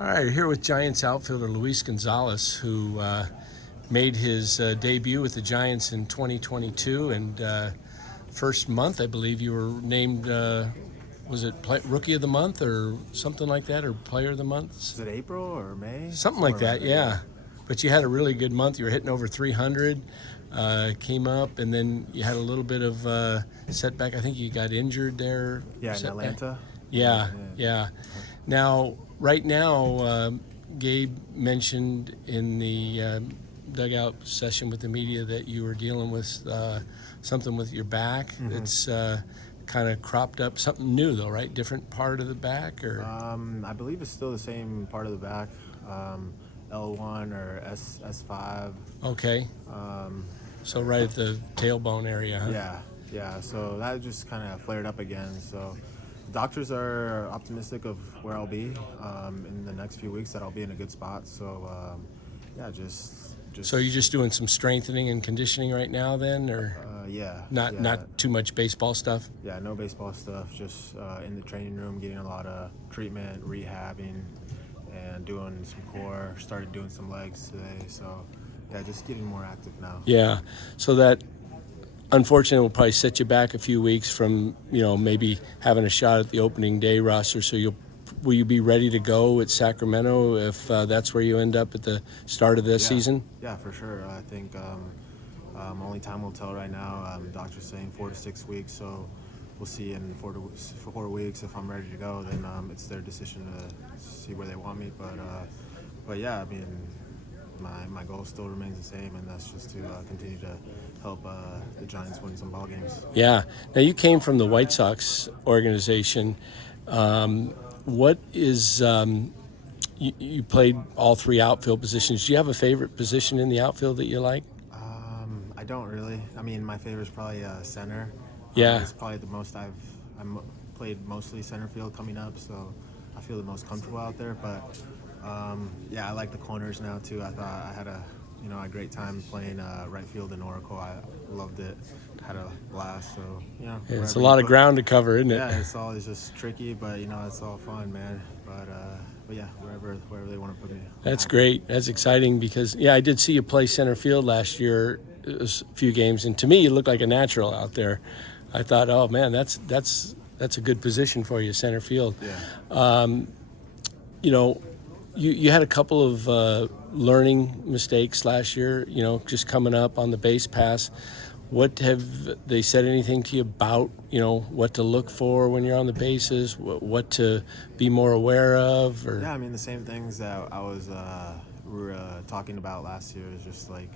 All right, here with Giants outfielder Luis Gonzalez, who made his debut with the Giants in 2022, and first month, I believe, you were named. Was it Rookie of the Month or something like that, or Player of the Month? Is it April or May? Something like that, yeah. But you had a really good month. You were hitting over 300. Came up, and then you had a little bit of setback. I think you got injured there. Yeah, in setback. Atlanta. Yeah. Now, right now, Gabe mentioned in the dugout session with the media that you were dealing with something with your back. It's kind of cropped up. Something new, though, right? Different part of the back, or I believe it's still the same part of the back, L1 or S5. Okay. So right at the tailbone area, huh? Yeah. So that just kind of flared up again. So doctors are optimistic of where I'll be in the next few weeks. That I'll be in a good spot. So just. So you're just doing some strengthening and conditioning right now, then, or not too much baseball stuff? Yeah, no baseball stuff. Just in the training room, getting a lot of treatment, rehabbing, and doing some core. Started doing some legs today. So yeah, just getting more active now. Yeah. So that, unfortunately, will probably set you back a few weeks from maybe having a shot at the opening day roster. So will you be ready to go at Sacramento if that's where you end up at the start of this season? Yeah, for sure. I think only time will tell right now. Doctor's saying 4 to 6 weeks, so we'll see in 4 weeks if I'm ready to go. Then it's their decision to see where they want me. But yeah, I mean, my goal still remains the same, and that's just to continue to help the Giants win some ball games. Yeah. Now, you came from the White Sox organization. What is you played all three outfield positions. Do you have a favorite position in the outfield that you like? I don't really. I mean, my favorite is probably center. Yeah. It's probably the most I played mostly center field coming up, so I feel the most comfortable out there. But I like the corners now too. I thought I had a great time playing right field in Oracle. I loved it. Had a blast. So it's a lot of ground to cover, isn't it? Yeah, it's always just tricky, but it's all fun, man. But yeah, wherever they want to put me. That's great. That's exciting because I did see you play center field last year, a few games, and to me, you looked like a natural out there. I thought, oh man, that's a good position for you, center field. Yeah. You had a couple of learning mistakes last year, just coming up on the base pass. What have they said anything to you about, what to look for when you're on the bases, what to be more aware of? Or? Yeah, I mean, the same things that we were talking about last year is just like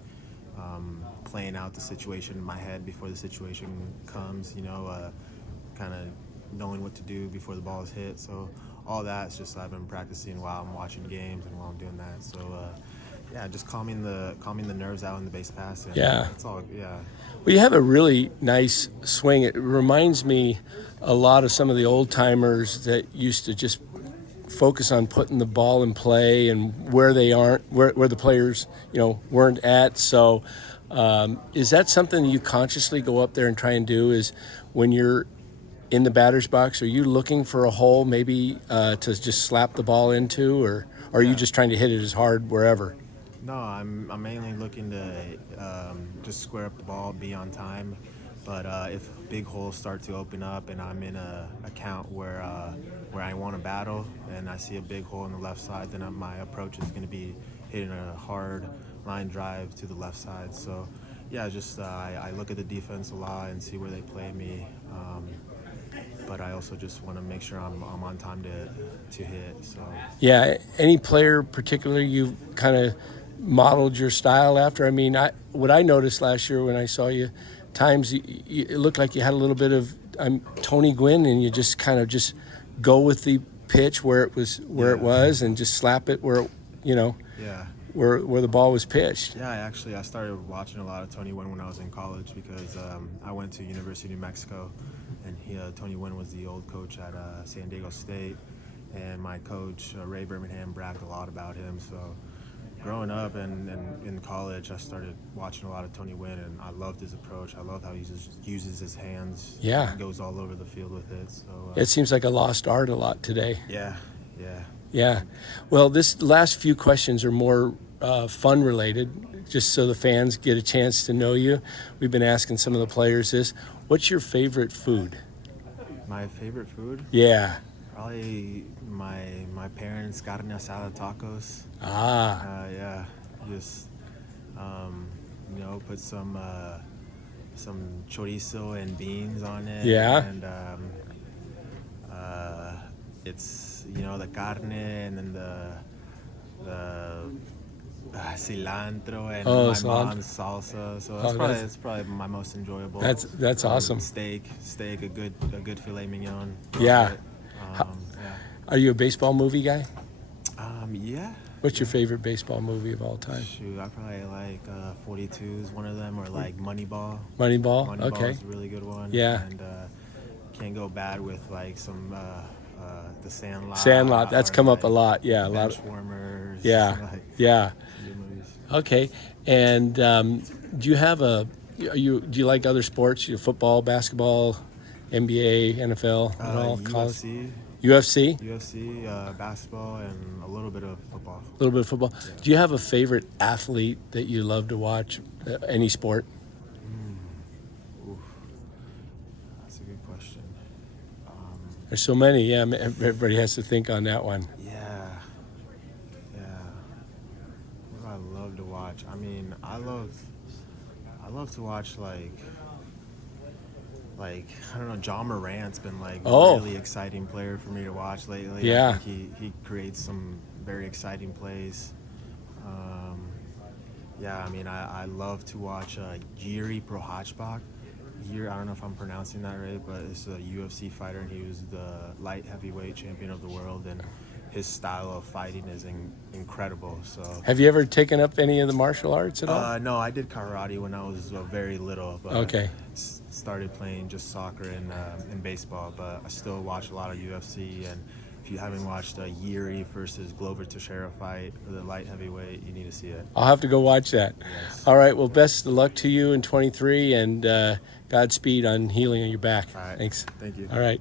playing out the situation in my head before the situation comes, kind of knowing what to do before the ball is hit. So all that's just I've been practicing while I'm watching games and while I'm doing that. So just calming the nerves out in the base pass. And it's all Well, you have a really nice swing. It reminds me a lot of some of the old timers that used to just focus on putting the ball in play and where they aren't, where the players weren't at. So is that something you consciously go up there and try and do? Is when you're in the batter's box, are you looking for a hole maybe to just slap the ball into, or are you just trying to hit it as hard wherever? No, I'm mainly looking to just square up the ball, be on time. But if big holes start to open up and I'm in a count where I want to battle and I see a big hole on the left side, then my approach is going to be hitting a hard line drive to the left side. So I look at the defense a lot and see where they play me. But I also just want to make sure I'm on time to hit. So any player particularly you kind of modeled your style after? I mean, what I noticed last year when I saw you, times it looked like you had a little bit of Tony Gwynn, and you just kind of just go with the pitch where it was and just slap it where where the ball was pitched. Yeah, I started watching a lot of Tony Gwynn when I was in college because I went to University of New Mexico, and Tony Gwynn was the old coach at San Diego State, and my coach Ray Birmingham bragged a lot about him. So growing up and in college, I started watching a lot of Tony Gwynn, and I loved his approach. I love how he just uses his hands. Yeah. Goes all over the field with it. So it seems like a lost art a lot today. Yeah. Yeah. Well, this last few questions are more fun related, just so the fans get a chance to know you. We've been asking some of the players this. What's your favorite food? My favorite food, Yeah. probably my parents' carne asada tacos. Ah. Yeah, just put some chorizo and beans on it, Yeah. and uh, it's the carne and then the cilantro and Oh, my cilantro. mom's salsa. So Oh, that's probably my most enjoyable. that's awesome. Steak, a good filet mignon. Love Yeah. it. How- Yeah. Are you a baseball movie guy? Yeah. What's your favorite baseball movie of all time? Shoot, I probably like 42 is one of them, or like Moneyball. Moneyball. Moneyball Okay. is a really good one. Yeah. And can't go bad with like some the Sandlot. Sandlot. That's or, come up a like, lot. Yeah. A lot of. Benchwarmers. Yeah. Like, Yeah. good movies. Okay. And do you have do you like other sports? Football, basketball, NBA, NFL, at all? College? UFC, UFC? basketball, and a little bit of football. A little bit of football. Yeah. Do you have a favorite athlete that you love to watch? Any sport? Oof, that's a good question. There's so many. Yeah, everybody has to think on that one. Yeah. What do I love to watch? I mean, I love to watch like I don't know, John Morant's been like Oh. a really exciting player for me to watch lately. Yeah. I think he creates some very exciting plays. Yeah, I mean, I love to watch Yuri Prohachbach. I don't know if I'm pronouncing that right, but it's a UFC fighter, and he was the light heavyweight champion of the world, and his style of fighting is incredible. So. Have you ever taken up any of the martial arts at all? No, I did karate when I was very little, but Okay. started playing just soccer and baseball. But I still watch a lot of UFC, and if you haven't watched Yuri versus Glover Teixeira fight for the light heavyweight, you need to see it. I'll have to go watch that. Yes. All right. Well, best of luck to you in 23, and Godspeed on healing your back. All right. Thanks. Thank you. All right.